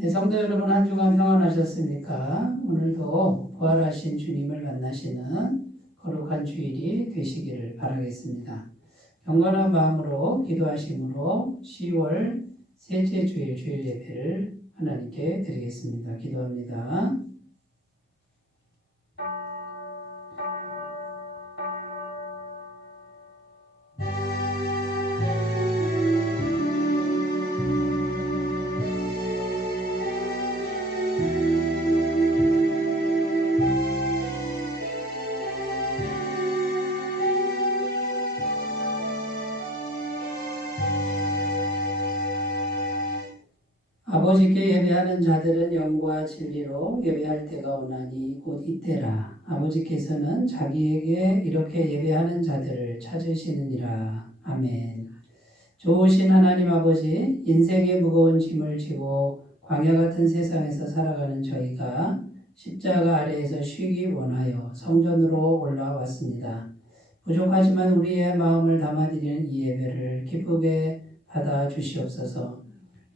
네, 성도 여러분, 한 주간 평안하셨습니까? 오늘도 부활하신 주님을 만나시는 거룩한 주일이 되시기를 바라겠습니다. 경건한 마음으로 기도하심으로 10월 셋째 주일 주일 예배를 하나님께 드리겠습니다. 기도합니다. 아버지께 예배하는 자들은 영과 진리로 예배할 때가 오나니 곧 이때라. 아버지께서는 자기에게 이렇게 예배하는 자들을 찾으시느니라. 아멘. 좋으신 하나님 아버지, 인생의 무거운 짐을 지고 광야 같은 세상에서 살아가는 저희가 십자가 아래에서 쉬기 원하여 성전으로 올라왔습니다. 부족하지만 우리의 마음을 담아드리는 이 예배를 기쁘게 받아 주시옵소서.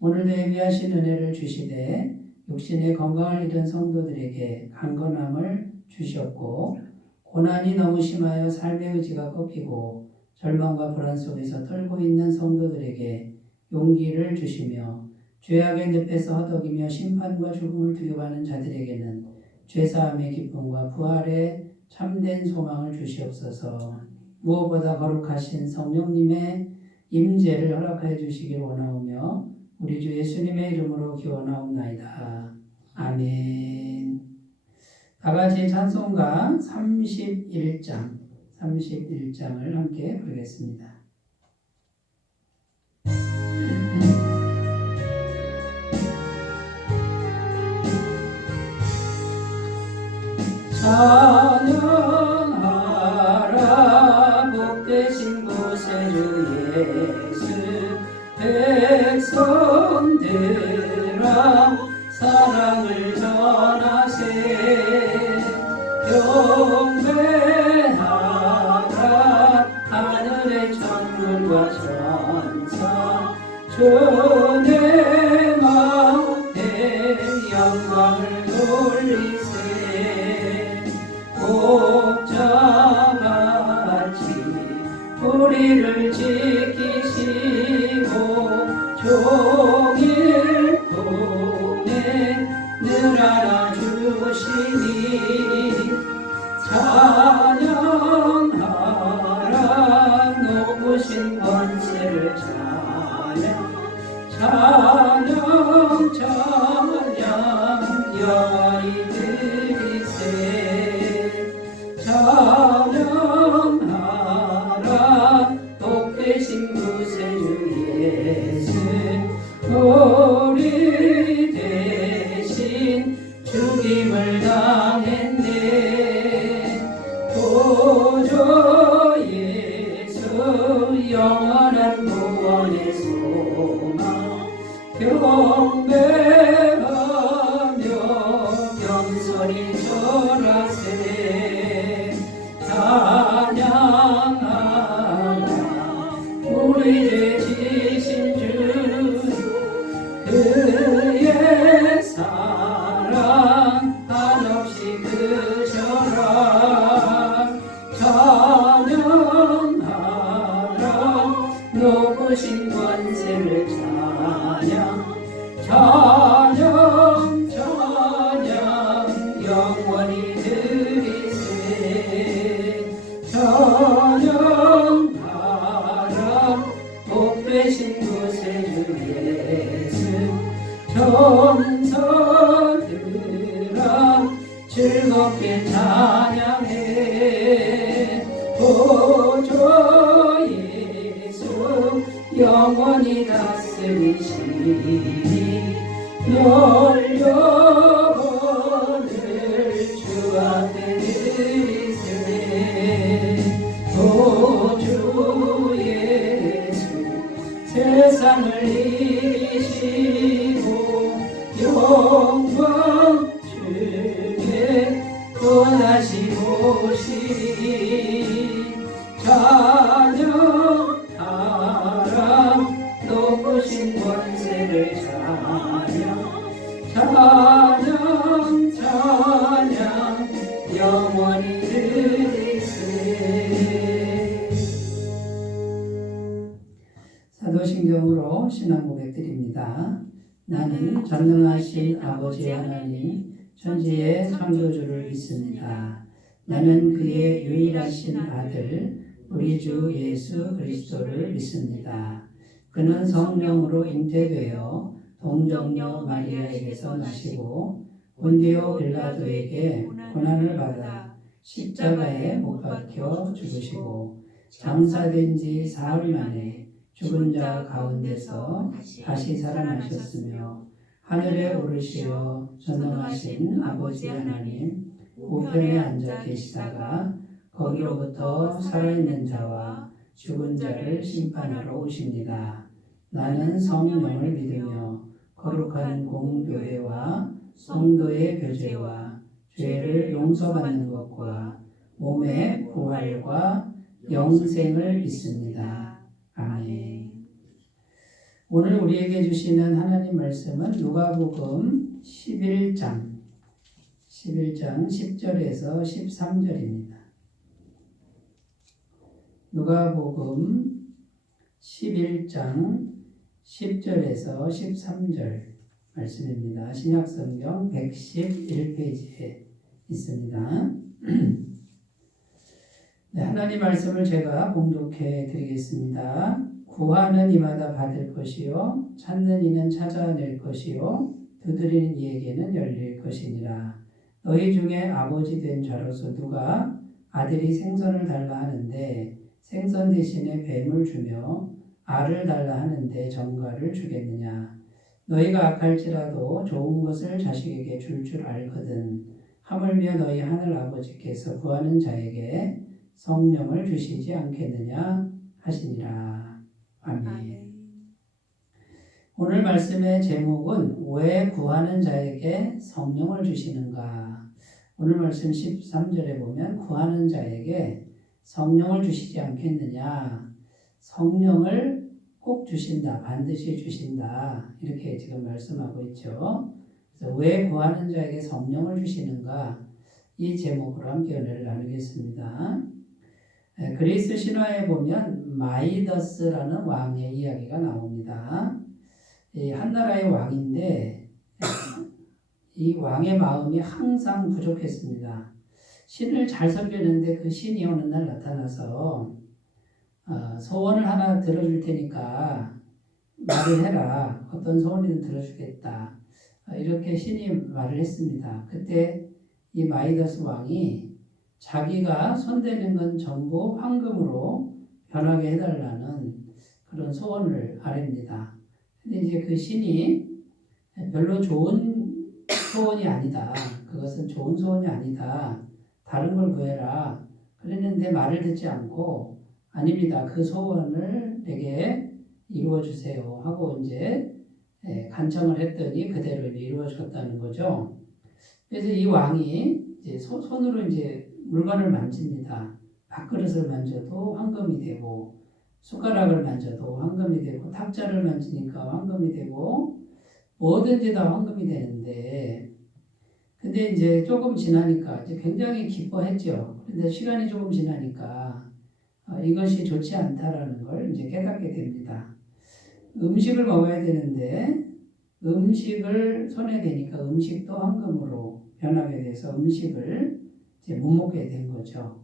오늘도 예비하신 은혜를 주시되 육신의 건강을 잃은 성도들에게 강건함을 주시옵고, 고난이 너무 심하여 삶의 의지가 꺾이고 절망과 불안 속에서 떨고 있는 성도들에게 용기를 주시며, 죄악의 늪에서 허덕이며 심판과 죽음을 두려워하는 자들에게는 죄사함의 기쁨과 부활의 참된 소망을 주시옵소서. 무엇보다 거룩하신 성령님의 임재를 허락하여 주시길 원하오며 우리 주 예수님의 이름으로 기원하옵나이다. 아멘. 다같이 찬송가 31장을 함께 부르겠습니다. 찬양하라 복되신 곳에 주 예수, 백성들아 사랑을 전하세. 경배하라 하늘의 천군과 천사, 주의 마음에 영광을 돌리세. 목자같이 우리를 지키시고 종일 동에 늘 알아주시니, 찬양하라 높으신 권세를 찬양 영원히 드리세. 찬양하라 복되신 구세주 예수, 우리 대신 죽임을 당했네. 구주 예수 영원한 구원의 소망, 경배하며 겸손히 절하세. 찬양하라 우리 죄 지신 주, 그의 사랑 한없이 크셔라. 찬양하라 높으신 권세를 찬양 영원히 드리세. 찬양하라 복되신 곳에 주 예수, 천사들아 즐겁게 찬양해. 구주 예수 영원히 다스리시니, 영혼을 주 앞에 드리세. 구주 예수 세상을 이기시고 영광 중에 또다시 오시리. 찬양하라 높으신 권세를 찬양 찬양 찬양 영원히 드리세. 사도신경으로 신앙 고백드립니다. 나는 전능하신 아버지 하나님 천지의 창조주를 믿습니다. 나는 그의 유일하신 아들 우리 주 예수 그리스도를 믿습니다. 그는 성령으로 잉태되어 동정녀 마리아에게서 나시고 본디오 빌라도에게 고난을 받아 십자가에 못 박혀 죽으시고 장사된 지 사흘 만에 죽은 자 가운데서 다시 살아나셨으며 하늘에 오르시어 전능하신 아버지 하나님 우편에 앉아 계시다가 거기로부터 살아있는 자와 죽은 자를 심판하러 오십니다. 나는 성령을 믿으며 거룩한 공교회와 성도의 교제와 죄를 용서받는 것과 몸의 부활과 영생을 믿습니다. 아멘. 오늘 우리에게 주시는 하나님 말씀은 누가복음 11장 10절에서 13절입니다. 누가복음 11장 10절에서 13절 말씀입니다. 신약성경 111페이지에 있습니다. 네, 하나님 말씀을 제가 봉독해 드리겠습니다. 구하는 이마다 받을 것이요 찾는 이는 찾아낼 것이요 두드리는 이에게는 열릴 것이니라. 너희 중에 아버지 된 자로서 누가 아들이 생선을 달라 하는데 생선 대신에 뱀을 주며 알을 달라 하는데 정갈을 주겠느냐. 너희가 악할지라도 좋은 것을 자식에게 줄 알거든. 하물며 너희 하늘 아버지께서 구하는 자에게 성령을 주시지 않겠느냐 하시니라. 아멘. 오늘 말씀의 제목은 왜 구하는 자에게 성령을 주시는가. 오늘 말씀 13절에 보면 구하는 자에게 성령을 주시지 않겠느냐. 성령을 꼭 주신다. 반드시 주신다. 이렇게 지금 말씀하고 있죠. 그래서 왜 구하는 자에게 성령을 주시는가. 이 제목으로 함께 은혜를 나누겠습니다. 그리스 신화에 보면 마이더스라는 왕의 이야기가 나옵니다. 한 나라의 왕인데 이 왕의 마음이 항상 부족했습니다. 신을 잘 섬기는데 그 신이 어느 날 나타나서 소원을 하나 들어줄 테니까 말을 해라. 어떤 소원이든 들어주겠다. 이렇게 신이 말을 했습니다. 그때 이 마이더스 왕이 자기가 손대는 건 전부 황금으로 변하게 해달라는 그런 소원을 아뢰입니다. 근데 이제 그 신이 별로 좋은 소원이 아니다. 그것은 좋은 소원이 아니다. 다른 걸 구해라. 그랬는데 말을 듣지 않고 아닙니다. 그 소원을 내게 이루어 주세요 하고 이제 간청을 했더니 그대로 이루어졌다는 거죠. 그래서 이 왕이 이제 손으로 이제 물건을 만집니다. 밥그릇을 만져도 황금이 되고 숟가락을 만져도 황금이 되고 탁자를 만지니까 황금이 되고 뭐든지 다 황금이 되는데 근데 이제 조금 지나니까 이제 굉장히 기뻐했죠. 그런데 시간이 조금 지나니까 이것이 좋지 않다라는 걸 이제 깨닫게 됩니다. 음식을 먹어야 되는데 음식을 손에 대니까 음식도 황금으로 변하게 돼서 음식을 이제 못 먹게 된 거죠.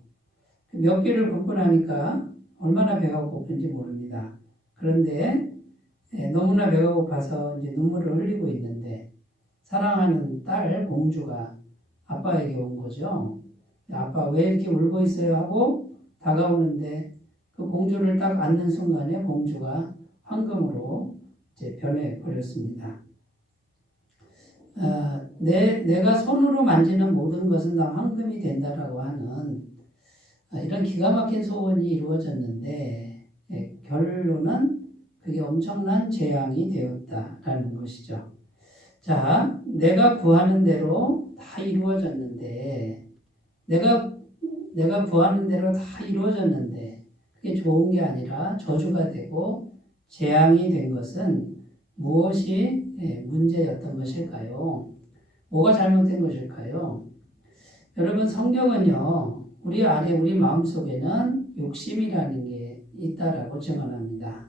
몇 끼를 굶고 나니까 얼마나 배가 고픈지 모릅니다. 그런데 너무나 배가 고파서 이제 눈물을 흘리고 있는데 사랑하는 딸 공주가 아빠에게 온 거죠. 아빠 왜 이렇게 울고 있어요 하고 다가오는데 그 공주를 딱 안는 순간에 공주가 황금으로 이제 변해 버렸습니다. 내가 손으로 만지는 모든 것은 다 황금이 된다라고 하는 이런 기가 막힌 소원이 이루어졌는데 결론은 그게 엄청난 재앙이 되었다라는 것이죠. 자, 내가 구하는 대로 다 이루어졌는데 내가 구하는 대로 다 이루어졌는데 그게 좋은 게 아니라 저주가 되고 재앙이 된 것은 무엇이 문제였던 것일까요? 뭐가 잘못된 것일까요? 여러분 성경은요. 우리 마음속에는 욕심이라는 게 있다라고 증언합니다.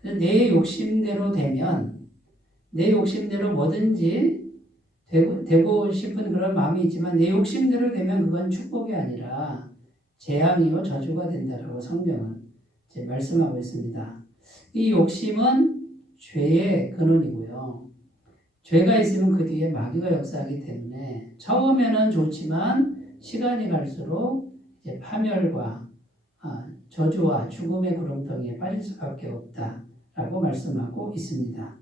그래서 내 욕심대로 되면 내 욕심대로 뭐든지 되고 싶은 그런 마음이 있지만 내 욕심대로 되면 그건 축복이 아니라 재앙이요 저주가 된다라고 성경은 이제 말씀하고 있습니다. 이 욕심은 죄의 근원이고요. 죄가 있으면 그 뒤에 마귀가 역사하기 때문에 처음에는 좋지만 시간이 갈수록 이제 파멸과 저주와 죽음의 구름덩이에 빠질 수밖에 없다라고 말씀하고 있습니다.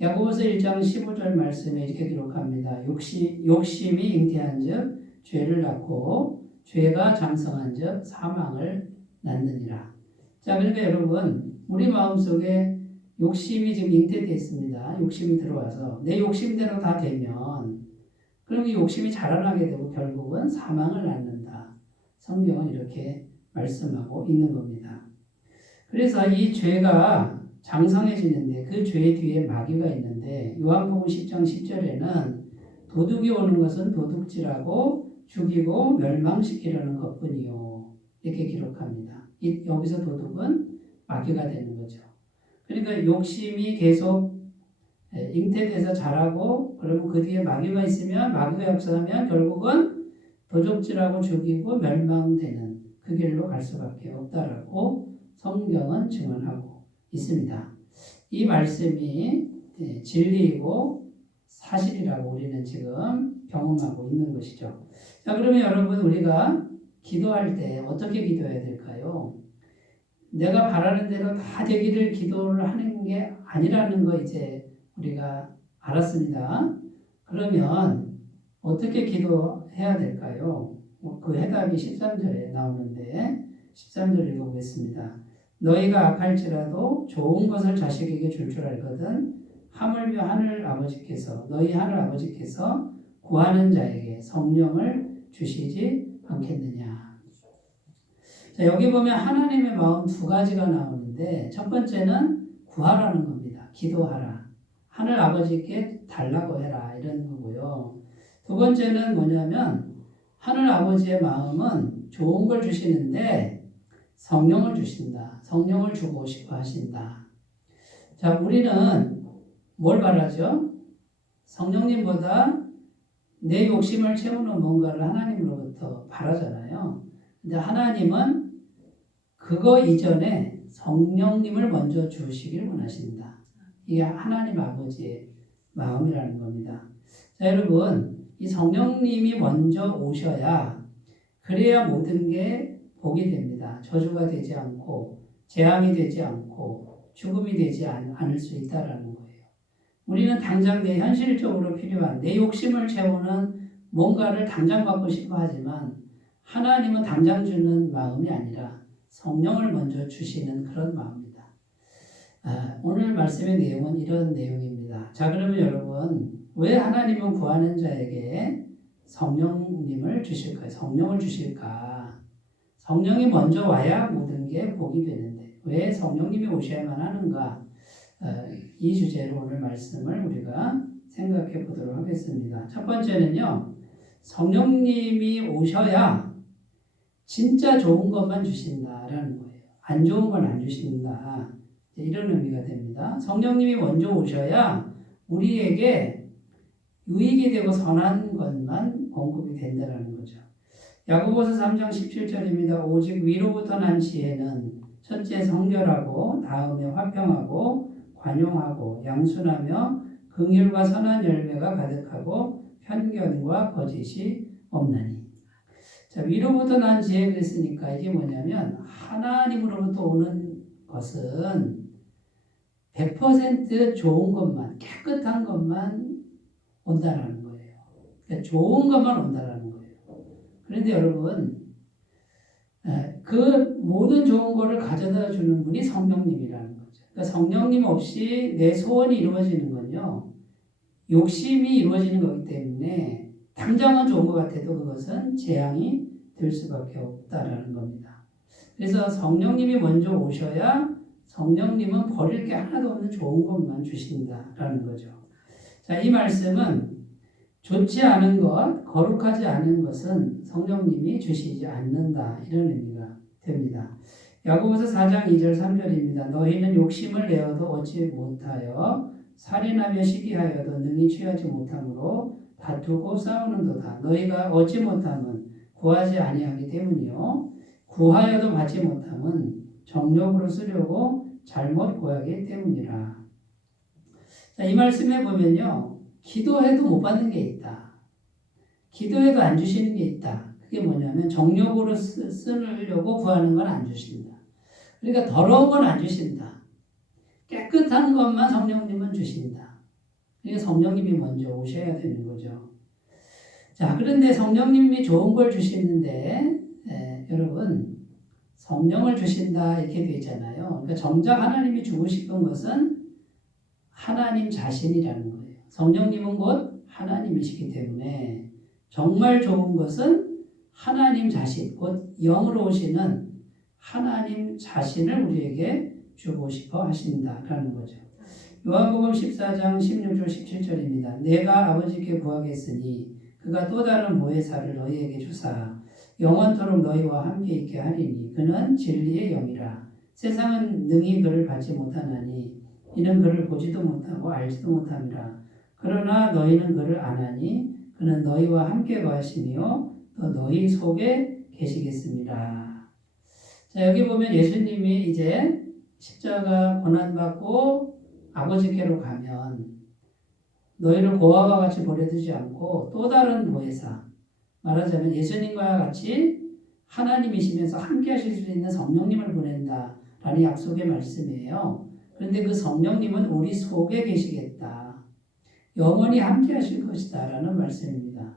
야고보서 1장 15절 말씀에 이렇게 기록합니다. 욕심이 잉태한즉 죄를 낳고 죄가 장성한즉 사망을 낳느니라. 자, 그러니까 여러분 우리 마음속에 욕심이 지금 잉태되어 있습니다. 욕심이 들어와서 내 욕심대로 다 되면 그럼 이 욕심이 자라나게 되고 결국은 사망을 낳는다. 성경은 이렇게 말씀하고 있는 겁니다. 그래서 이 죄가 장성해지는데 그 죄 뒤에 마귀가 있는데 요한복음 10장 10절에는 도둑이 오는 것은 도둑질하고 죽이고 멸망시키려는 것뿐이요. 이렇게 기록합니다. 여기서 도둑은 마귀가 되는 거죠. 그러니까 욕심이 계속 잉태돼서 자라고 그러면 그 뒤에 마귀가 있으면 마귀가 역사하면 결국은 도적질하고 죽이고 멸망되는 그 길로 갈 수밖에 없다라고 성경은 증언하고 있습니다. 이 말씀이 진리이고 사실이라고 우리는 지금 경험하고 있는 것이죠. 자, 그러면 여러분 우리가 기도할 때 어떻게 기도해야 될까요? 내가 바라는 대로 다 되기를 기도를 하는 게 아니라는 거 이제 우리가 알았습니다. 그러면 어떻게 기도해야 될까요? 그 해답이 13절에 나오는데 13절 읽어보겠습니다. 너희가 악할지라도 좋은 것을 자식에게 줄 줄 알거든 하물며 너희 하늘 아버지께서 구하는 자에게 성령을 주시지 않겠느냐. 자, 여기 보면 하나님의 마음 두 가지가 나오는데 첫 번째는 구하라는 겁니다. 기도하라. 하늘 아버지께 달라고 해라 이런 거고요. 두 번째는 뭐냐면 하늘 아버지의 마음은 좋은 걸 주시는데 성령을 주신다. 성령을 주고 싶어 하신다. 자, 우리는 뭘 바라죠? 성령님보다 내 욕심을 채우는 뭔가를 하나님으로부터 바라잖아요. 근데 하나님은 그거 이전에 성령님을 먼저 주시길 원하신다. 이게 하나님 아버지의 마음이라는 겁니다. 자, 여러분, 이 성령님이 먼저 오셔야 그래야 모든 게 복이 됩니다. 저주가 되지 않고 재앙이 되지 않고 죽음이 되지 않을 수 있다라는 거예요. 우리는 당장 내 현실적으로 필요한 내 욕심을 채우는 뭔가를 당장 받고 싶어 하지만 하나님은 당장 주는 마음이 아니라 성령을 먼저 주시는 그런 마음입니다. 오늘 말씀의 내용은 이런 내용입니다. 자, 그러면 여러분 왜 하나님은 구하는 자에게 성령님을 주실까요? 성령을 주실까? 성령이 먼저 와야 모든 게 복이 되는데 왜 성령님이 오셔야만 하는가? 이 주제로 오늘 말씀을 우리가 생각해 보도록 하겠습니다. 첫 번째는요. 성령님이 오셔야 진짜 좋은 것만 주신다라는 거예요. 안 좋은 건 안 주신다. 이런 의미가 됩니다. 성령님이 먼저 오셔야 우리에게 유익이 되고 선한 것만 공급이 된다는 거죠. 야고보서 3장 17절입니다. 오직 위로부터 난 지혜는 첫째 성결하고 다음에 화평하고 관용하고 양순하며 긍휼과 선한 열매가 가득하고 편견과 거짓이 없나니. 자, 위로부터 난 지혜 그랬으니까 이게 뭐냐면 하나님으로부터 오는 것은 100% 좋은 것만, 깨끗한 것만 온다라는 거예요. 그러니까 좋은 것만 온다라는 거예요. 그런데 여러분, 그 모든 좋은 거를 가져다 주는 분이 성령님이라는 거죠. 그러니까 성령님 없이 내 소원이 이루어지는 건요, 욕심이 이루어지는 거기 때문에 당장은 좋은 것 같아도 그것은 재앙이 될 수밖에 없다라는 겁니다. 그래서 성령님이 먼저 오셔야 성령님은 버릴 게 하나도 없는 좋은 것만 주신다라는 거죠. 자, 이 말씀은 좋지 않은 것, 거룩하지 않은 것은 성령님이 주시지 않는다. 이런 의미가 됩니다. 야고보서 4장 2절 3절입니다. 너희는 욕심을 내어도 얻지 못하여 살인하며 시기하여도 능히 취하지 못함으로 다투고 싸우는도다. 너희가 얻지 못함은 구하지 아니하기 때문이요 구하여도 받지 못함은 정욕으로 쓰려고 잘못 구하기 때문이라. 자, 이 말씀에 보면요. 기도해도 못 받는 게 있다. 기도해도 안 주시는 게 있다. 그게 뭐냐면 정욕으로 쓰려고 구하는 건 안 주신다. 그러니까 더러운 건 안 주신다. 깨끗한 것만 성령님은 주신다. 그러니까 성령님이 먼저 오셔야 되는 거죠. 자, 그런데 성령님이 좋은 걸 주시는데 여러분 성령을 주신다 이렇게 되어 있잖아요. 그러니까 정작 하나님이 주고 싶은 것은 하나님 자신이라는 거예요. 성령님은 곧 하나님이시기 때문에 정말 좋은 것은 하나님 자신, 곧 영으로 오시는 하나님 자신을 우리에게 주고 싶어 하신다라는 거죠. 요한복음 14장 16절 17절입니다. 내가 아버지께 구하겠으니 그가 또 다른 보혜사를 너희에게 주사 영원토록 너희와 함께 있게 하리니 그는 진리의 영이라. 세상은 능히 그를 받지 못하나니 이는 그를 보지도 못하고 알지도 못함이라. 그러나 너희는 그를 아나니 그는 너희와 함께 거하시며 또 너희 속에 계시겠습니다. 자, 여기 보면 예수님이 이제 십자가 고난받고 아버지께로 가면 너희를 고아와 같이 버려두지 않고 또 다른 보혜사, 말하자면 예수님과 같이 하나님이시면서 함께 하실 수 있는 성령님을 보낸다라는 약속의 말씀이에요. 그런데 그 성령님은 우리 속에 계시겠다. 영원히 함께 하실 것이다 라는 말씀입니다.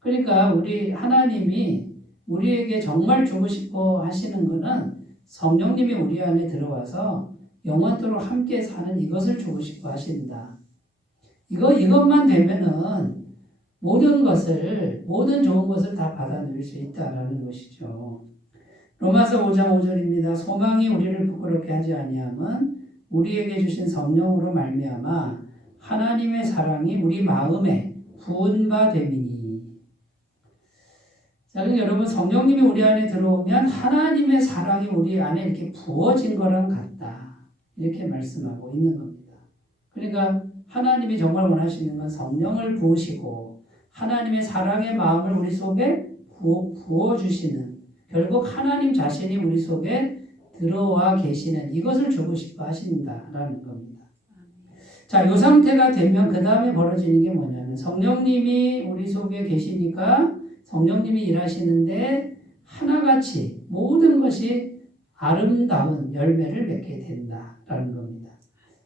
그러니까 우리 하나님이 우리에게 정말 주고 싶어 하시는 것은 성령님이 우리 안에 들어와서 영원토록 함께 사는 이것을 주고 싶어 하신다. 이것만 되면은 모든 좋은 것을 다 받아들일 수 있다라는 것이죠. 로마서 5장 5절입니다. 소망이 우리를 부끄럽게 하지 아니함은 우리에게 주신 성령으로 말미암아 하나님의 사랑이 우리 마음에 부은 바 됨이니. 자, 여러분 성령님이 우리 안에 들어오면 하나님의 사랑이 우리 안에 이렇게 부어진 거랑 같다. 이렇게 말씀하고 있는 겁니다. 그러니까 하나님이 정말 원하시는 건 성령을 부으시고 하나님의 사랑의 마음을 우리 속에 부어주시는, 결국 하나님 자신이 우리 속에 들어와 계시는 이것을 주고 싶어 하신다라는 겁니다. 자, 이 상태가 되면 그 다음에 벌어지는 게 뭐냐면 성령님이 우리 속에 계시니까 성령님이 일하시는데 하나같이 모든 것이 아름다운 열매를 맺게 된다라는 겁니다.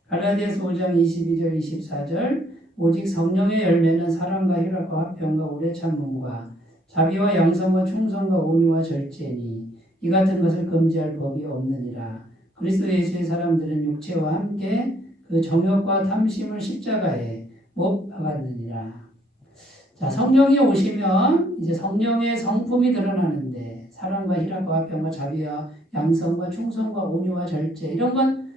갈라디아서 5장 22절 24절 오직 성령의 열매는 사랑과 희락과 화평과 오래 참음과 자비와 양성과 충성과 온유와 절제니 이 같은 것을 금지할 법이 없느니라. 그리스도 예수의 사람들은 육체와 함께 그 정욕과 탐심을 십자가에 못 박았느니라. 자, 성령이 오시면 이제 성령의 성품이 드러나는데 사랑과 희락과 화평과 자비와 양성과 충성과 온유와 절제 이런 건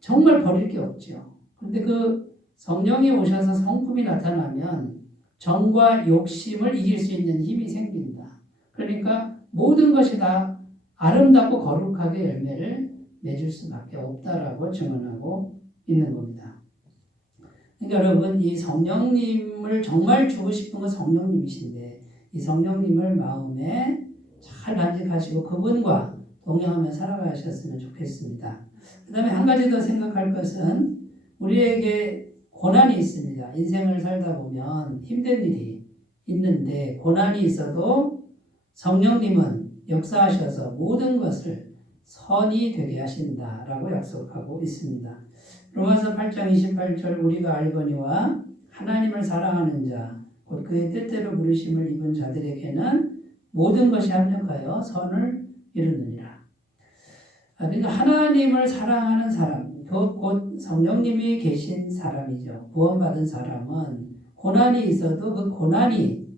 정말 버릴 게 없죠. 그런데 그 성령이 오셔서 성품이 나타나면 정과 욕심을 이길 수 있는 힘이 생긴다. 그러니까 모든 것이 다 아름답고 거룩하게 열매를 맺을 수밖에 없다라고 증언하고 있는 겁니다. 그러니까 여러분 이 성령님을 정말 주고 싶은 건 성령님이신데 이 성령님을 마음에 잘 간직하시고 그분과 동행하며 살아가셨으면 좋겠습니다. 그 다음에 한 가지 더 생각할 것은 우리에게 고난이 있습니다. 인생을 살다 보면 힘든 일이 있는데 고난이 있어도 성령님은 역사하셔서 모든 것을 선이 되게 하신다라고 약속하고 있습니다. 로마서 8장 28절 우리가 알거니와 하나님을 사랑하는 자 곧 그의 뜻대로 부르심을 입은 자들에게는 모든 것이 합력하여 선을 이루느니라. 그러니까 하나님을 사랑하는 사람 곧 성령님이 계신 사람이죠. 구원받은 사람은 고난이 있어도 그 고난이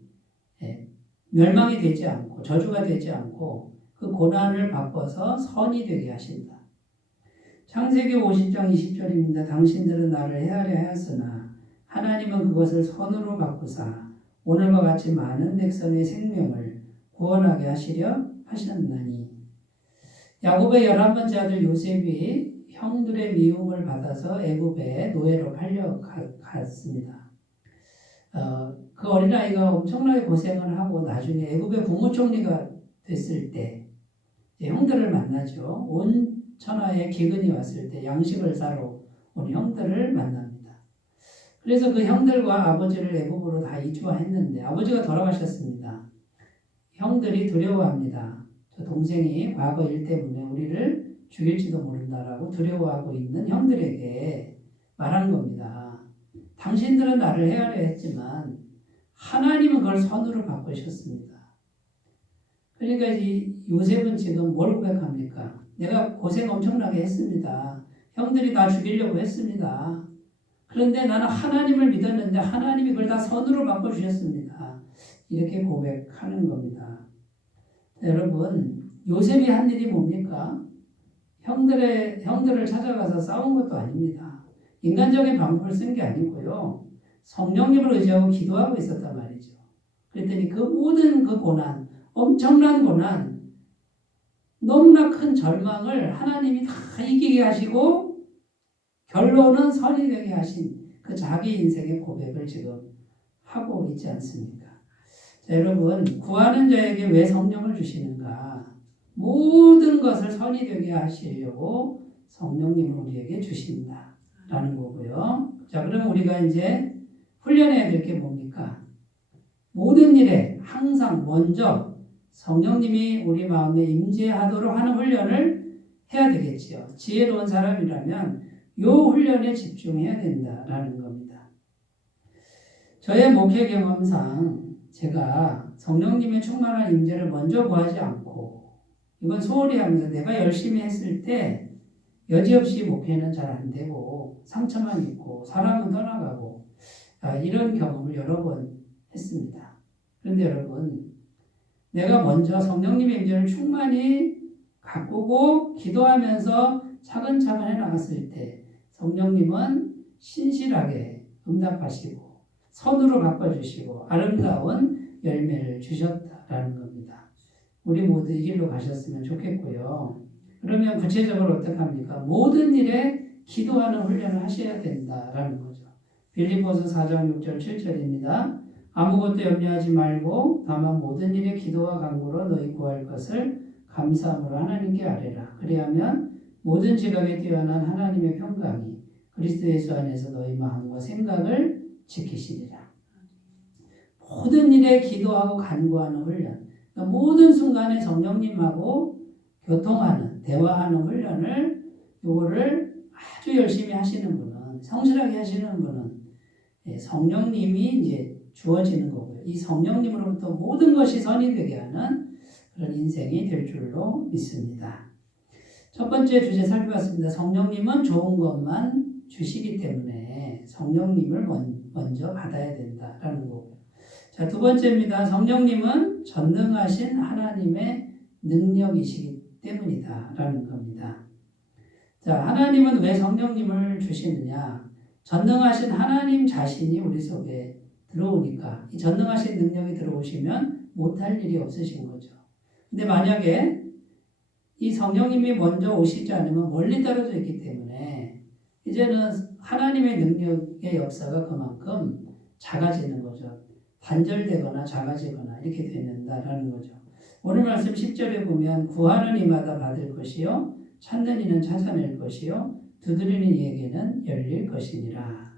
멸망이 되지 않고 저주가 되지 않고 그 고난을 바꿔서 선이 되게 하신다. 창세기 50장 20절입니다. 당신들은 나를 헤아려 하였으나 하나님은 그것을 손으로 바꾸사 오늘과 같이 많은 백성의 생명을 구원하게 하시려 하셨나니. 야곱의 11번째 아들 요셉이 형들의 미움을 받아서 애굽에 노예로 팔려갔습니다. 그 어린아이가 엄청나게 고생을 하고 나중에 애굽의 국무총리가 됐을 때 형들을 만나죠. 온 천하에 기근이 왔을 때 양식을 사러 온 형들을 만납니다. 그래서 그 형들과 아버지를 애굽으로 다 이주했는데 아버지가 돌아가셨습니다. 형들이 두려워합니다. 저 동생이 과거 일 때문에 우리를 죽일지도 모른다라고 두려워하고 있는 형들에게 말한 겁니다. 당신들은 나를 헤아려 했지만 하나님은 그걸 선으로 바꾸셨습니다. 그러니까 이 요셉은 지금 뭘 고백합니까? 내가 고생 엄청나게 했습니다. 형들이 나 죽이려고 했습니다. 그런데 나는 하나님을 믿었는데 하나님이 그걸 다 선으로 바꿔주셨습니다. 이렇게 고백하는 겁니다. 여러분, 요셉이 한 일이 뭡니까? 형들을 찾아가서 싸운 것도 아닙니다. 인간적인 방법을 쓴 게 아니고요. 성령님을 의지하고 기도하고 있었단 말이죠. 그랬더니 그 모든 그 고난, 엄청난 고난, 너무나 큰 절망을 하나님이 다 이기게 하시고 결론은 선이 되게 하신 그 자기 인생의 고백을 지금 하고 있지 않습니까? 자, 여러분, 구하는 자에게 왜 성령을 주시는가? 모든 것을 선이 되게 하시려고 성령님을 우리에게 주신다라는 거고요. 자, 그러면 우리가 이제 훈련해야 될 게 뭡니까? 모든 일에 항상 먼저 성령님이 우리 마음에 임재하도록 하는 훈련을 해야 되겠지요. 지혜로운 사람이라면 이 훈련에 집중해야 된다라는 겁니다. 저의 목회 경험상 제가 성령님의 충만한 임재를 먼저 구하지 않고 이건 소홀히 하면서 내가 열심히 했을 때 여지없이 목회는 잘 안 되고 상처만 있고 사람은 떠나가고 이런 경험을 여러 번 했습니다. 그런데 여러분, 내가 먼저 성령님의 임재를 충만히 가꾸고 기도하면서 차근차근 해나갔을 때 성령님은 신실하게 응답하시고 선으로 바꿔주시고 아름다운 열매를 주셨다라는 겁니다. 우리 모두 이 길로 가셨으면 좋겠고요. 그러면 구체적으로 어떻게 합니까? 모든 일에 기도하는 훈련을 하셔야 된다라는 거죠. 빌립보서 4장 6절 7절입니다. 아무것도 염려하지 말고 다만 모든 일에 기도와 간구로 너희 구할 것을 감사함으로 하나님께 아뢰라. 그리하면 모든 지각에 뛰어난 하나님의 평강이 그리스도 예수 안에서 너희 마음과 생각을 지키시리라. 모든 일에 기도하고 간구하는 훈련. 그러니까 모든 순간에 성령님하고 교통하는, 대화하는 훈련을 요거를 아주 열심히 하시는 분은, 성실하게 하시는 분은 성령님이 이제 주어지는 거고요. 이 성령님으로부터 모든 것이 선이 되게 하는 그런 인생이 될 줄로 믿습니다. 첫 번째 주제 살펴봤습니다. 성령님은 좋은 것만 주시기 때문에 성령님을 먼저 받아야 된다라는 거고요. 자, 두 번째입니다. 성령님은 전능하신 하나님의 능력이시기 때문이다라는 겁니다. 자, 하나님은 왜 성령님을 주시느냐? 전능하신 하나님 자신이 우리 속에 들어오니까 이 전능하신 능력이 들어오시면 못할 일이 없으신 거죠. 근데 만약에 이 성령님이 먼저 오시지 않으면 멀리 떨어져 있기 때문에 이제는 하나님의 능력의 역사가 그만큼 작아지는 거죠. 단절되거나 작아지거나 이렇게 된다라는 거죠. 오늘 말씀 10절에 보면 구하는 이마다 받을 것이요 찾는 이는 찾아낼 것이요 두드리는 이에게는 열릴 것이니라.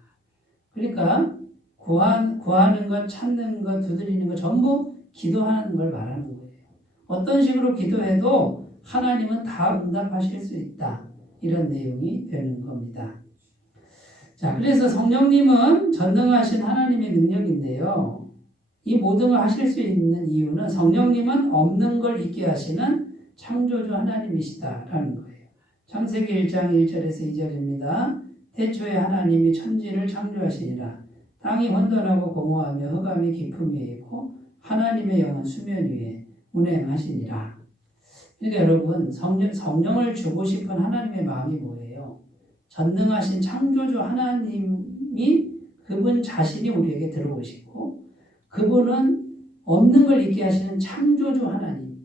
그러니까 구하는 것, 찾는 것, 두드리는 것 전부 기도하는 걸 말하는 거예요. 어떤 식으로 기도해도 하나님은 다 응답하실 수 있다. 이런 내용이 되는 겁니다. 자, 그래서 성령님은 전능하신 하나님의 능력인데요. 이 모든 걸 하실 수 있는 이유는 성령님은 없는 걸 있게 하시는 창조주 하나님이시다라는 거예요. 창세기 1장 1절에서 2절입니다. 태초에 하나님이 천지를 창조하시니라. 땅이 혼돈하고 공허하며 흑암이 깊음 위에 있고 하나님의 영은 수면 위에 운행하시니라. 그러니까 여러분, 성령을 주고 싶은 하나님의 마음이 뭐예요? 전능하신 창조주 하나님이 그분 자신이 우리에게 들어오시고 그분은 없는 걸 있게 하시는 창조주 하나님,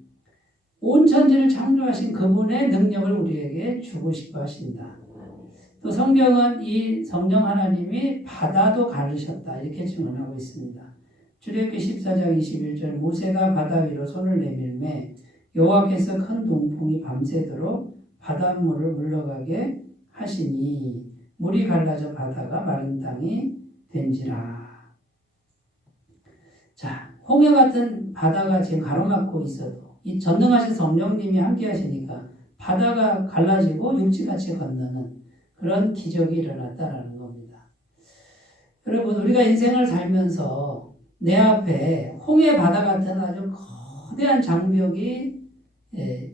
온 천지를 창조하신 그분의 능력을 우리에게 주고 싶어 하신다. 또 성경은 이 성령 하나님이 바다도 가르셨다 이렇게 증언하고 있습니다. 출애굽기 14장 21절 모세가 바다 위로 손을 내밀매 여호와께서 큰 동풍이 밤새도록 바닷물을 물러가게 하시니 물이 갈라져 바다가 마른 땅이 된지라. 자, 홍해 같은 바다가 지금 가로막고 있어도 이 전능하신 성령님이 함께 하시니까 바다가 갈라지고 육지같이 건너는 그런 기적이 일어났다라는 겁니다. 여러분, 우리가 인생을 살면서 내 앞에 홍해 바다 같은 아주 거대한 장벽이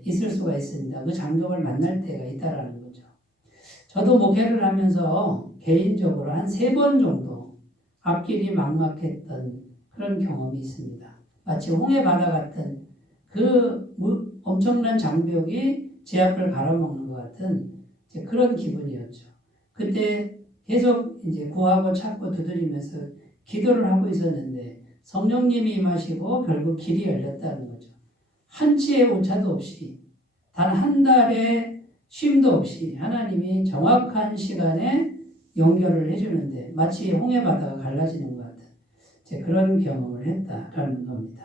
있을 수가 있습니다. 그 장벽을 만날 때가 있다라는 거죠. 저도 목회를 하면서 개인적으로 한 3번 정도 앞길이 막막했던 그런 경험이 있습니다. 마치 홍해 바다 같은 그 엄청난 장벽이 제 앞을 가로막는 것 같은 그런 기분이었죠. 그때 계속 이제 구하고 찾고 두드리면서 기도를 하고 있었는데 성령님이 임하시고 결국 길이 열렸다는 거죠. 한치의 오차도 없이 단 한 달의 쉼도 없이 하나님이 정확한 시간에 연결을 해주는데 마치 홍해 바다가 갈라지는 것 같은 그런 경험을 했다라는 겁니다.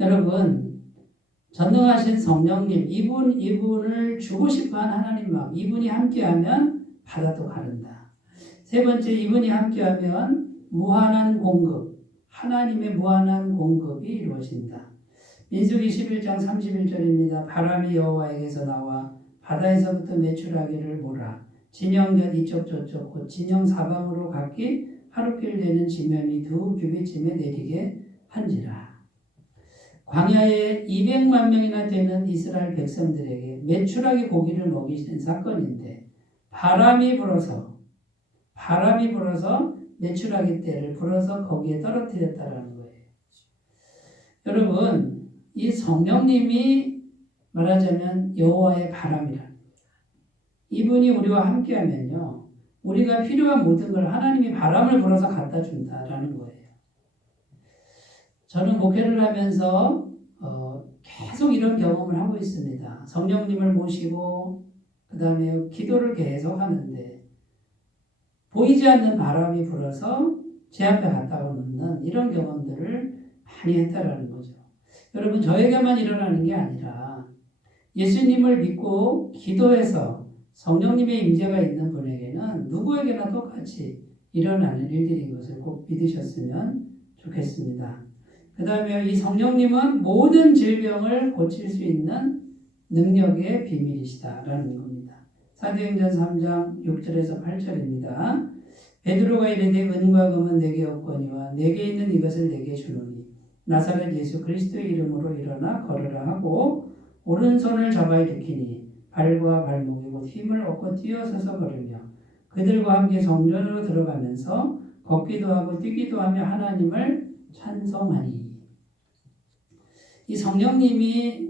여러분, 전능하신 성령님, 이분을 주고 싶어한 하나님 마음, 이분이 함께하면 바다도 가른다. 3번째, 이분이 함께하면 무한한 공급, 하나님의 무한한 공급이 이루어진다. 민수기 11장 31절입니다. 바람이 여호와에게서 나와 바다에서부터 메추라기를 몰아 진영 곁 이쪽 저쪽 곧 진영 사방으로 각기 하루길 되는 지면이 2규빗쯤에 내리게 한지라. 광야에 200만 명이나 되는 이스라엘 백성들에게 메추라기 고기를 먹이시는 사건인데 바람이 불어서 메추라기 떼를 불어서 거기에 떨어뜨렸다라는 거예요. 여러분, 이 성령님이 말하자면 여호와의 바람이라는 거예요. 이분이 우리와 함께하면요, 우리가 필요한 모든 걸 하나님이 바람을 불어서 갖다 준다라는 거예요. 저는 목회를 하면서 계속 이런 경험을 하고 있습니다. 성령님을 모시고 그 다음에 기도를 계속 하는데 보이지 않는 바람이 불어서 제 앞에 갖다 놓는 이런 경험들을 많이 했다라는 거죠. 여러분, 저에게만 일어나는 게 아니라 예수님을 믿고 기도해서 성령님의 임재가 있는 분에게는 누구에게나 똑같이 일어나는 일들인 것을 꼭 믿으셨으면 좋겠습니다. 그 다음에 이 성령님은 모든 질병을 고칠 수 있는 능력의 비밀이시다라는 겁니다. 사도행전 3장 6절에서 8절입니다. 베드로가 이르되 은과 금은 내게 없거니와 내게 있는 이것을 내게 주노니 나사렛 예수 그리스도의 이름으로 일어나 걸으라 하고 오른손을 잡아 일으키니 발과 발목이 곧 힘을 얻고 뛰어서서 걸으며 그들과 함께 성전으로 들어가면서 걷기도 하고 뛰기도 하며 하나님을 찬송하니. 이 성령님이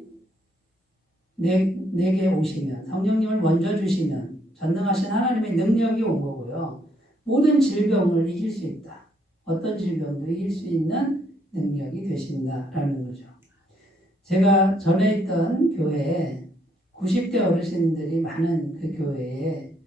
내게 오시면, 성령님을 먼저 주시면 전능하신 하나님의 능력이 온 거고요. 모든 질병을 이길 수 있다. 어떤 질병도 이길 수 있는 능력이 되신다라는 거죠. 제가 전에 있던 교회에 90대 어르신들이 많은 그 교회에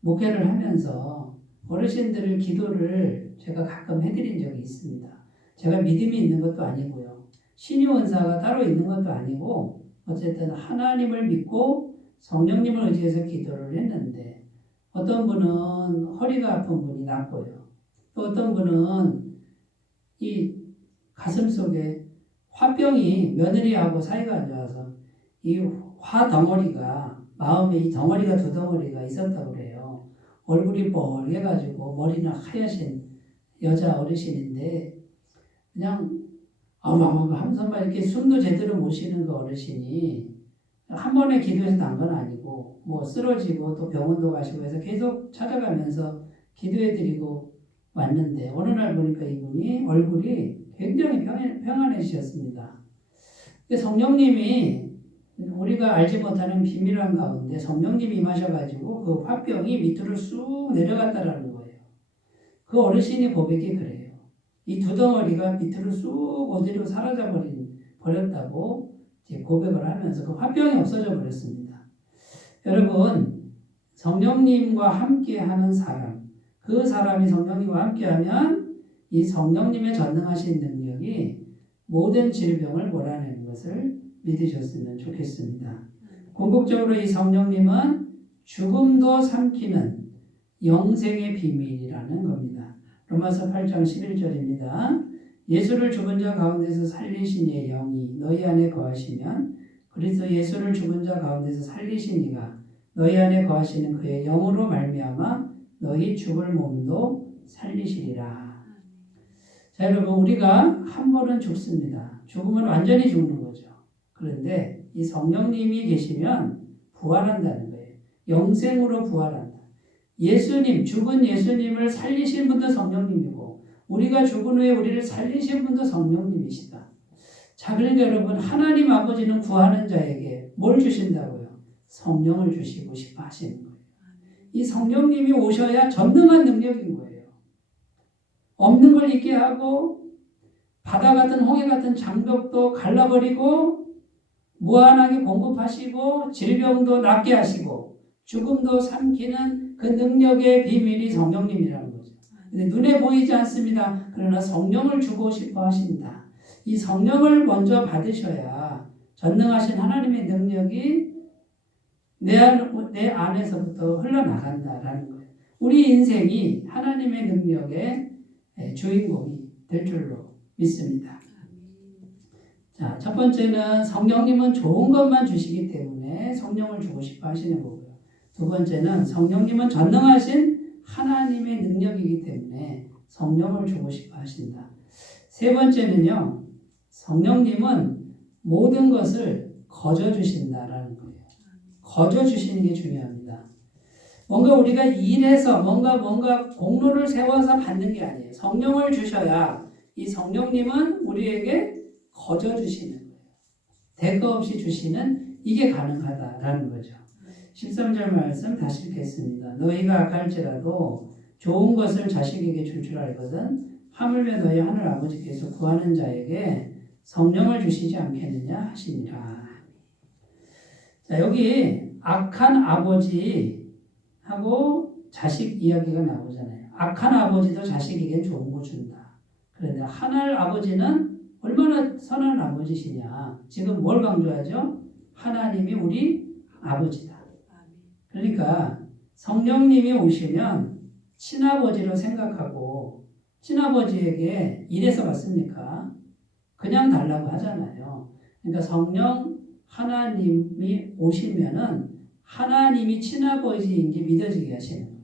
목회를 하면서 어르신들을 기도를 제가 가끔 해드린 적이 있습니다. 제가 믿음이 있는 것도 아니고요. 신유원사가 따로 있는 것도 아니고 어쨌든 하나님을 믿고 성령님을 의지해서 기도를 했는데 어떤 분은 허리가 아픈 분이 낫고요. 또 어떤 분은 이 가슴 속에 화병이 며느리하고 사이가 안 좋아서 이 화 덩어리가 마음에 이 덩어리가 2덩어리가 있었다고 그래요. 얼굴이 뻘개가지고 머리는 하얗신 여자 어르신인데 그냥 하면서 이렇게 숨도 제대로 못 쉬는 그 어르신이 한 번에 기도해서 난 건 아니고 뭐 쓰러지고 또 병원도 가시고 해서 계속 찾아가면서 기도해드리고 왔는데 어느 날 보니까 이분이 얼굴이 굉장히 평안해지셨습니다. 성령님이 우리가 알지 못하는 비밀한 가운데 성령님이 임하셔가지고 그 화병이 밑으로 쑥 내려갔다라는 거예요. 그 어르신이 고백이 그래요. 이 두 덩어리가 밑으로 쑥 어디로 사라져 버렸다고 이제 고백을 하면서 그 화병이 없어져 버렸습니다. 여러분, 성령님과 함께하는 사람, 그 사람이 성령님과 함께하면 이 성령님의 전능하신 능력이 모든 질병을 몰아내는 것을 믿으셨으면 좋겠습니다. 궁극적으로 이 성령님은 죽음도 삼키는 영생의 비밀이라는 겁니다. 로마서 8장 11절입니다. 예수를 죽은 자 가운데서 살리신 이의 영이 너희 안에 거하시면 그리스도 예수를 죽은 자 가운데서 살리신 이가 너희 안에 거하시는 그의 영으로 말미암아 너희 죽을 몸도 살리시리라. 자, 여러분, 우리가 한 번은 죽습니다. 죽으면 완전히 죽는 거죠. 그런데 이 성령님이 계시면 부활한다는 거예요. 영생으로 부활한다. 예수님, 죽은 예수님을 살리신 분도 성령님이고 우리가 죽은 후에 우리를 살리신 분도 성령님이시다. 자, 그러니까 여러분, 하나님 아버지는 구하는 자에게 뭘 주신다고요? 성령을 주시고 싶어 하시는 거예요. 이 성령님이 오셔야 전능한 능력인 거예요. 없는 걸 있게 하고 바다 같은 홍해 같은 장벽도 갈라버리고 무한하게 공급하시고 질병도 낫게 하시고 죽음도 삼키는 그 능력의 비밀이 성령님이라는 거죠. 근데 눈에 보이지 않습니다. 그러나 성령을 주고 싶어 하신다. 이 성령을 먼저 받으셔야 전능하신 하나님의 능력이 내 안에서부터 흘러나간다라는 거예요. 우리 인생이 하나님의 능력의 주인공이 될 줄로 믿습니다. 자, 첫 번째는 성령님은 좋은 것만 주시기 때문에 성령을 주고 싶어 하시는 거고요. 두 번째는 성령님은 전능하신 하나님의 능력이기 때문에 성령을 주고 싶어 하신다. 세 번째는요, 성령님은 모든 것을 거저 주신다라는 거예요. 거저 주시는 게 중요합니다. 뭔가 우리가 일해서 뭔가 공로를 세워서 받는 게 아니에요. 성령을 주셔야 이 성령님은 우리에게 거저 주시는 거예요. 대가 없이 주시는 이게 가능하다라는 거죠. 13절 말씀 다시 읽겠습니다. 너희가 악할지라도 좋은 것을 자식에게 줄 줄 알거든 하물며 너희 하늘 아버지께서 구하는 자에게 성령을 주시지 않겠느냐 하시니라. 자, 여기 악한 아버지하고 자식 이야기가 나오잖아요. 악한 아버지도 자식에게 좋은 거 준다. 그런데 하늘 아버지는 얼마나 선한 아버지시냐. 지금 뭘 강조하죠? 하나님이 우리 아버지다. 그러니까 성령님이 오시면 친아버지로 생각하고 친아버지에게 이래서 왔습니까? 그냥 달라고 하잖아요. 그러니까 성령 하나님이 오시면은 하나님이 친아버지인 게 믿어지게 하시는 거예요.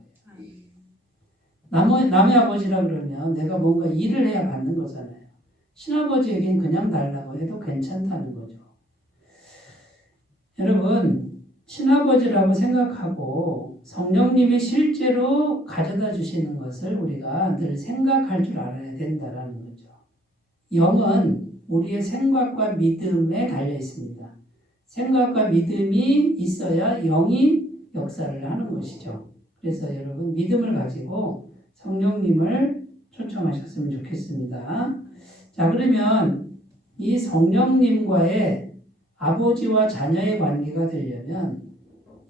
남의 아버지라 그러면 내가 뭔가 일을 해야 받는 거잖아요. 친아버지에겐 그냥 달라고 해도 괜찮다는 거죠. 여러분, 친아버지라고 생각하고 성령님이 실제로 가져다 주시는 것을 우리가 늘 생각할 줄 알아야 된다는 거죠. 영은 우리의 생각과 믿음에 달려 있습니다. 생각과 믿음이 있어야 영이 역사를 하는 것이죠. 그래서 여러분 믿음을 가지고 성령님을 초청하셨으면 좋겠습니다. 자, 그러면 이 성령님과의 아버지와 자녀의 관계가 되려면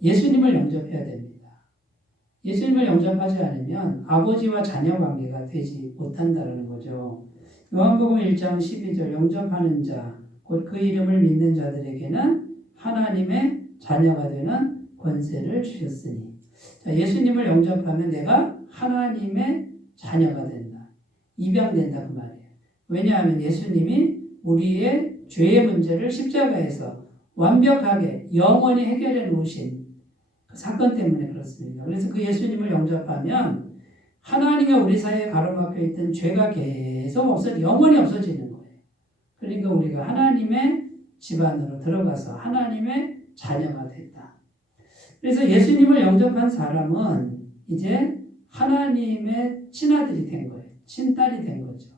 예수님을 영접해야 됩니다. 예수님을 영접하지 않으면 아버지와 자녀 관계가 되지 못한다는 거죠. 요한복음 1장 12절 영접하는 자, 곧 그 이름을 믿는 자들에게는 하나님의 자녀가 되는 권세를 주셨으니. 자, 예수님을 영접하면 내가 하나님의 자녀가 된다. 입양된다 그 말이에요. 왜냐하면 예수님이 우리의 죄의 문제를 십자가에서 완벽하게 영원히 해결해 놓으신 그 사건 때문에 그렇습니다. 그래서 그 예수님을 영접하면 하나님과 우리 사이에 가로막혀 있던 죄가 계속 영원히 없어지는 거예요. 그러니까 우리가 하나님의 집안으로 들어가서 하나님의 자녀가 됐다. 그래서 예수님을 영접한 사람은 이제 하나님의 친아들이 된 거예요. 친딸이 된 거죠.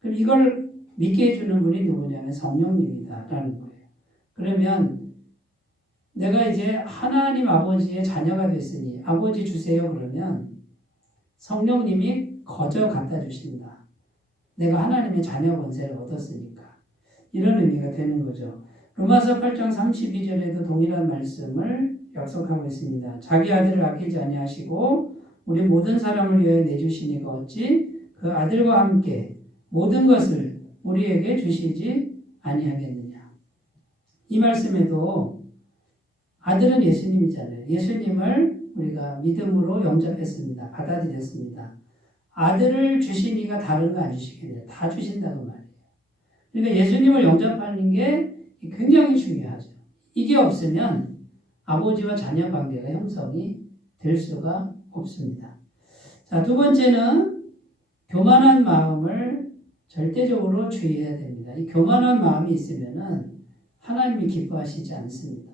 그럼 이걸 믿게 해주는 분이 누구냐면 성령님이다라는 거예요. 그러면 내가 이제 하나님 아버지의 자녀가 됐으니 아버지 주세요 그러면 성령님이 거저 갖다 주신다. 내가 하나님의 자녀 권세를 얻었으니까. 이런 의미가 되는 거죠. 로마서 8장 32절에도 동일한 말씀을 약속하고 있습니다. 자기 아들을 아끼지 아니하시고 우리 모든 사람을 위하여 내주시니가 어찌 그 아들과 함께 모든 것을 우리에게 주시지 아니하겠느냐. 이 말씀에도 아들은 예수님이잖아요. 예수님을 우리가 믿음으로 영접했습니다. 받아들였습니다. 아들을 주시니가 다른 거 안 주시겠냐. 다 주신다고 말이에요. 그러니까 예수님을 영접하는 게 굉장히 중요하죠. 이게 없으면 아버지와 자녀 관계가 형성이 될 수가 없습니다. 자, 두 번째는 교만한 마음을 절대적으로 주의해야 됩니다. 이 교만한 마음이 있으면은 하나님이 기뻐하시지 않습니다.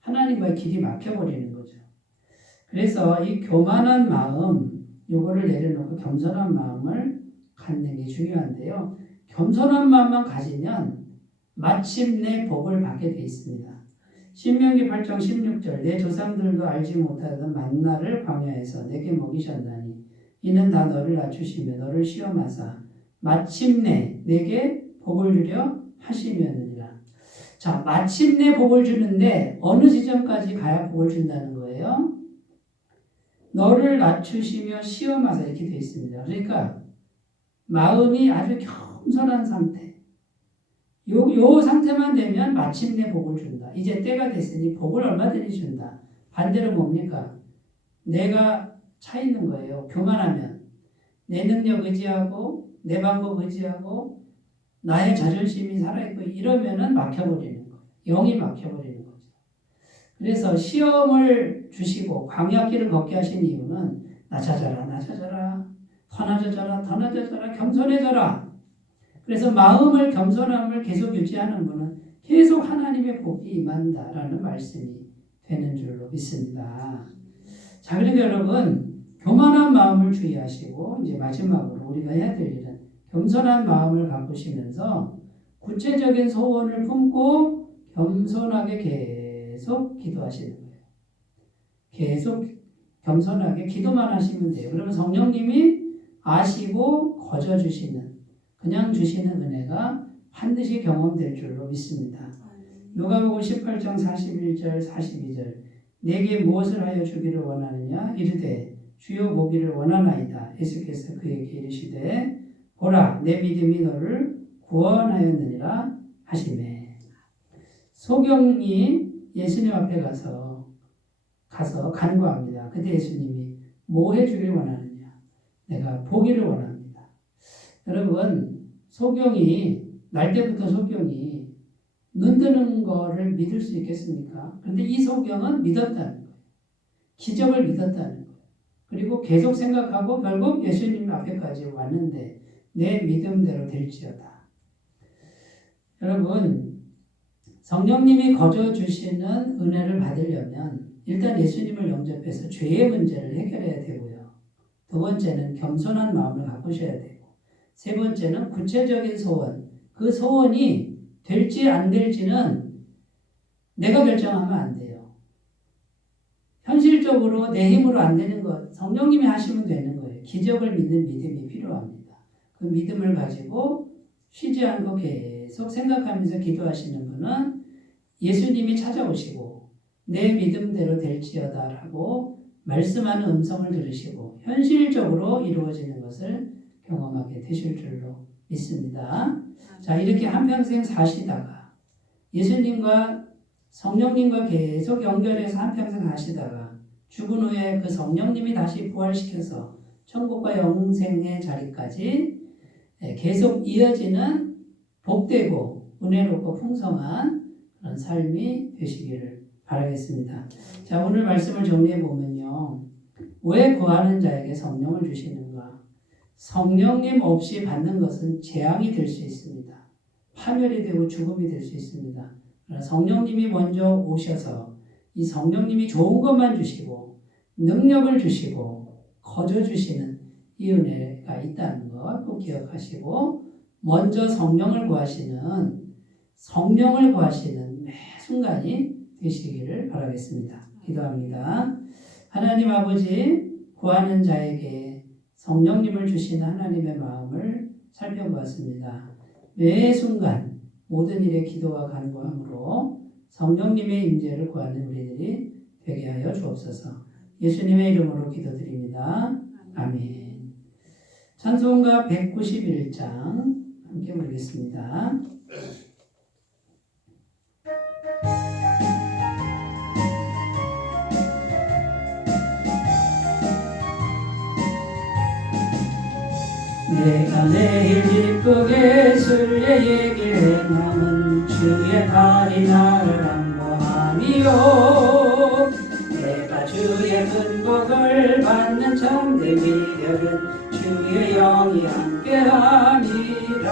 하나님과의 길이 막혀버리는 거죠. 그래서 이 교만한 마음, 요거를 내려놓고 겸손한 마음을 갖는 게 중요한데요. 겸손한 마음만 가지면 마침내 복을 받게 되어 있습니다. 신명기 8장 16절 내 조상들도 알지 못하던 만나를 광야에서 내게 먹이셨나니 이는 다 너를 낮추시며 너를 시험하사 마침내 내게 복을 주려 하심이었느니라. 자, 마침내 복을 주는데 어느 지점까지 가야 복을 준다는 거예요? 너를 낮추시며 시험하사 이렇게 되어 있습니다. 그러니까 마음이 아주 겸손한 상태. 요 상태만 되면 마침내 복을 준다. 이제 때가 됐으니 복을 얼마든지 준다. 반대로 뭡니까? 내가 차 있는 거예요. 교만하면. 내 능력 의지하고 내 방법 의지하고 나의 자존심이 살아있고 이러면은 막혀버리는 거예요. 영이 막혀버리는 거죠. 그래서 시험을 주시고 광야길을 걷게 하신 이유는 낮아져라, 낮아져라, 더 낮아져라, 더 낮아져라, 겸손해져라. 그래서 마음을 겸손함을 계속 유지하는 분은 계속 하나님의 복이 임한다라는 말씀이 되는 줄로 믿습니다. 자, 그리고 여러분 교만한 마음을 주의하시고 이제 마지막으로 우리가 해야 될 일은 겸손한 마음을 가꾸시면서 구체적인 소원을 품고 겸손하게 계속 기도하시는 거예요. 계속 겸손하게 기도만 하시면 돼요. 그러면 성령님이 아시고 거저 주시는 그냥 주시는 은혜가 반드시 경험될 줄로 믿습니다. 누가복음 18장 41절 42절 내게 무엇을 하여 주기를 원하느냐 이르되 주여 보기를 원하나이다. 예수께서 그에게 이르시되 보라 내 믿음이 너를 구원하였느니라 하시매. 소경이 예수님 앞에 가서 간구합니다. 그때 예수님이 뭐 해주길 원하느냐? 내가 보기를 원합니다. 여러분 소경이 날 때부터 소경이 눈 뜨는 거를 믿을 수 있겠습니까? 그런데 이 소경은 믿었다는 거예요. 기적을 믿었다는 거예요. 그리고 계속 생각하고 결국 예수님 앞에까지 왔는데 내 믿음대로 될지어다. 여러분 성령님이 거저 주시는 은혜를 받으려면 일단 예수님을 영접해서 죄의 문제를 해결해야 되고요. 두 번째는 겸손한 마음을 가꾸셔야 되고 세 번째는 구체적인 소원. 그 소원이 될지 안 될지는 내가 결정하면 안 돼요. 현실적으로 내 힘으로 안 되는 것 성령님이 하시면 되는 거예요. 기적을 믿는 믿음이 필요합니다. 그 믿음을 가지고 쉬지 않고 계속 생각하면서 기도하시는 분은 예수님이 찾아오시고 내 믿음대로 될지어다라고 말씀하는 음성을 들으시고 현실적으로 이루어지는 것을 경험하게 되실 줄로 믿습니다. 자, 이렇게 한평생 사시다가 예수님과 성령님과 계속 연결해서 한평생 사시다가 죽은 후에 그 성령님이 다시 부활시켜서 천국과 영생의 자리까지 계속 이어지는 복되고 은혜롭고 풍성한 그런 삶이 되시기를 바라겠습니다. 자, 오늘 말씀을 정리해 보면요. 왜 구하는 자에게 성령을 주시는가? 성령님 없이 받는 것은 재앙이 될 수 있습니다. 파멸이 되고 죽음이 될 수 있습니다. 성령님이 먼저 오셔서 이 성령님이 좋은 것만 주시고 능력을 주시고 거저 주시는 이 은혜가 있다는 것 꼭 기억하시고 먼저 성령을 구하시는 매 순간이 되시기를 바라겠습니다. 기도합니다. 하나님 아버지 구하는 자에게 성령님을 주신 하나님의 마음을 살펴보았습니다. 매 순간 모든 일에 기도와 간구함으로 성령님의 임재를 구하는 우리들이 되게 하여 주옵소서. 예수님의 이름으로 기도드립니다. 아멘. 찬송가 191장 함께 부르겠습니다. 내가 매일 기쁘게 술례 얘기를 행함은 주의 발이 나를 안보함이요 내가 주의 은복을 받는 참된 비결은 주의 영이 함께함이라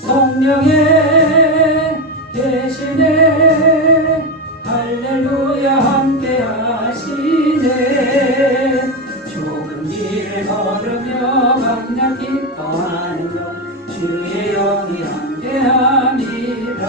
성령에 계시네 할렐루야 함께하시네 좁은 길을 걸으며 강력 기뻐하는 것 주의 영이 함께함이라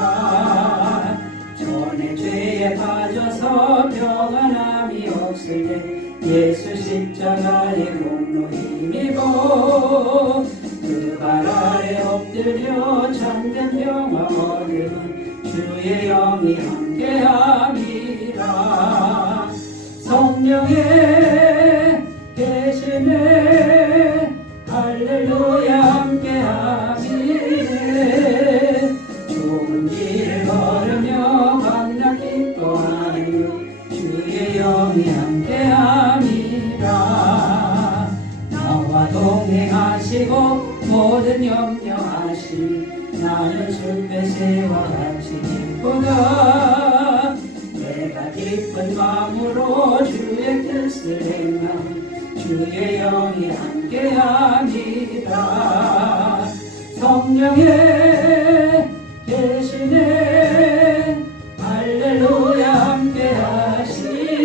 전에 죄에 빠져서 평안함이 없을 때 예수 십자가의 공로 힘입어 그 발 아래 엎드려 참된 평화 얻음은 주의 영이 함께함이라 성령에 계시네 할렐루야 함께하시네 좁은 길을 걸으며 강락 기뻐하는 주의 영이 함께함이라 나와 동행하시고 모든 염려하시니 나는 숲의 새와 같이 기쁘다 내가 기쁜 마음으로 주의 뜻을 행하니 주의 영이 함께함이라 성령에 계시네 할렐루야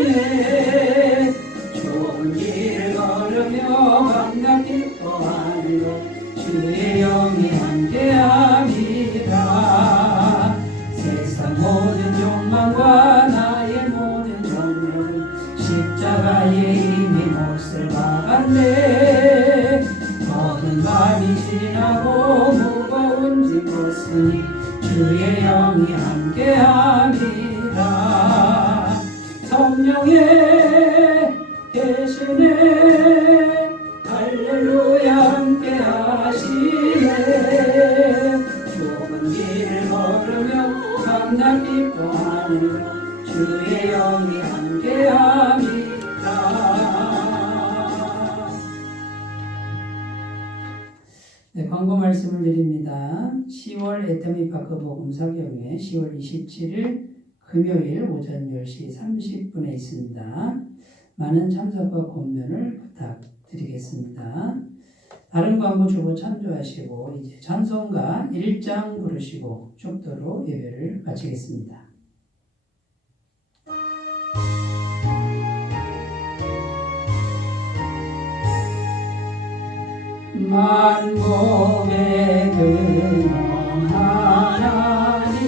함께하시네 좋은 길을 걸으며 강락 기뻐하는 것 주의 영이 함께함이라 세상 모든 욕망과 나의 모든 정욕은 십자가에 이미 몫을 박았네 모든 밤이 지나고 무거운 짐 벗으니 주의 영이 함께함이라 성령에 계시네 할렐루야 함께하시네 좁은 길을 걸으며 강락 기뻐하는 주의 영이 함께함이라. 네, 광고 말씀을 드립니다. 10월 에타미파크 복음사경회 10월 27일 금요일 오전 10시 30분에 있습니다. 많은 참석과 권면을 부탁드리겠습니다. 다른 광고 주보 참조하시고 이제 찬송가 1장 부르시고 축도로 예배를 마치겠습니다. 만복의 근원 하나님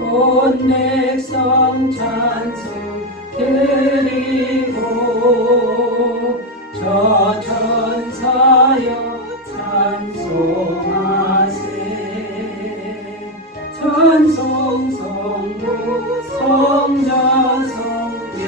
온 백성 찬송 드리고 저 천사여 찬송하세 찬송 성부 성자 성령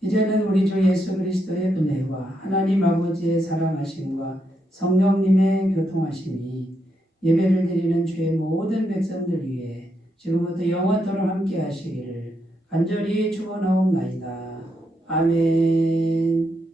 이제는 우리 주 예수 그리스도의 은혜와 하나님 아버지의 사랑하심과 성령님의 교통하심이 예배를 드리는 주의 모든 백성들 위해 지금부터 영원토록 함께 하시기를 간절히 축원하옵나이다. 아멘.